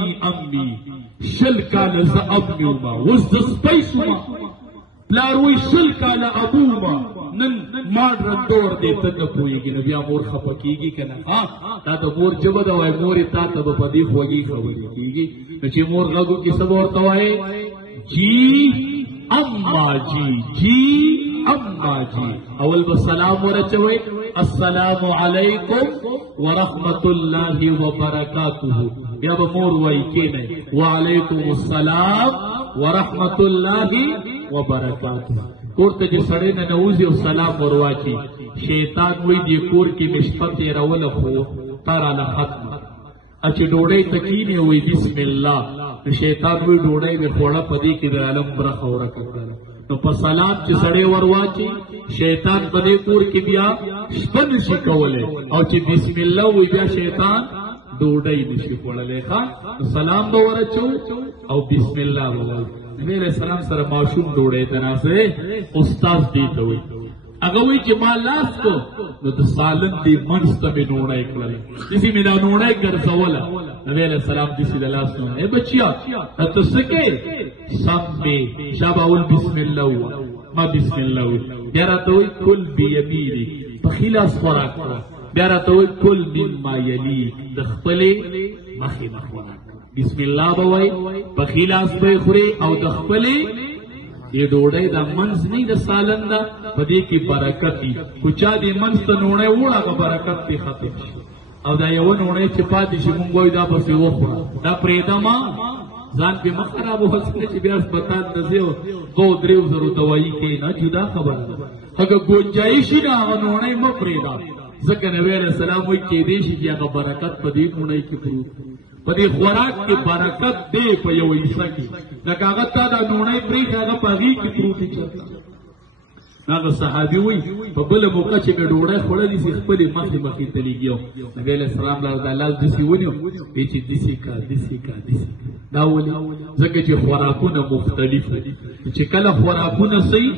امي شل کال ز امي وما وز د سپیسوما پلاروی شل کال ابوما نن ماډ رندور دې ته نه پوهېږي نو بیا مور خفه کېږي که نه دا د مور ژبه ده وایي مورې تا ته به په دې خوږې خبرې کېږي نو چې مور غږ وکړي څه به ورته وایې جی اما جی جی اما جی اول به سلام ورچوئ السلام علیکم ورحمت الله وبرکاته بیا به مور وایي کېنئ وعلیکم السلام ورحمت الله وبرکاته کور ته چې سړی ننوځي او سلام ورواچي شیطان وایي دې کور کې مې شپه تېروله خو تا راله ختمه چې ډوډۍ ته کښېنې وایي بسم الله نو شیطان وایي ډوډۍ مې خوړه په دې کې د عالم برخه ورکه کړله نو په سلام چې سړی ورواچي شیطان په دې کور کې بیا شپه نشي کولی او چې بسم الله وایي بیا شیطان ډوډۍ نشي خوړلی ښه نو سلام به ورچو او بسم الله به وایي نبی علیہ السلام سره ماشوم ډوډۍ ته ناستی استاد دې ته وایي هغه وایي چې ما لاس کو نو د سالن دې منځ ته مې ډوډۍ کړله داسې مې دا ډوډۍ ګرځوله نبی علیہ السلام داسې د لاس نه ای بچیا ته څه کې سم مې شابه اول بسم الله ووایه ما بسم الله وایي بیا راته وایي کل بیمیینک په ښي لاس خوراک کوه بیا راته وایي کل مما یلیک د خپلې مخې نه خوراک بسم الله به وایي په ښي لاس به یې خورې او د خپلې یہ ډوډۍ دا منځ نه د سالن ده په دې کې برکت وي خو چا دې منځ ته ډوډۍ وړه هغه برکت دې ختم شي او دا یوه ډوډۍ چې پاتې شي مونږ وایو دا پسې وخوره دا پرېږده ما ځان پې مه خرابوه څنګه چې بیا هسپتال ته ځې او 2-3 دوایي کوي نه جدا خبره ده هغه ګنجایش وي نه هغه ډوډۍ مه پرېږده ځکه نبی علیه السلام وایي کېدی شي چې هغه برکت په دې ډوډۍ کې پروت په دې خوراک کې برکت دی په یو حصه کې لکه هغه تا دا ډوډۍ پرېښې هغه په هغې کې پروت وي چېرته هغه صحابي وایي په بله موقع چې مې ډوډۍ خوړلې سي خپلې مخې مخې ته لګي نبي علیه السلام له دا لاس داسې ونیو وایي چې داسې کا داسې کا داسې دا ولې ځکه چې خوراکونه مختلف دي چې کله خوراکونه صحیح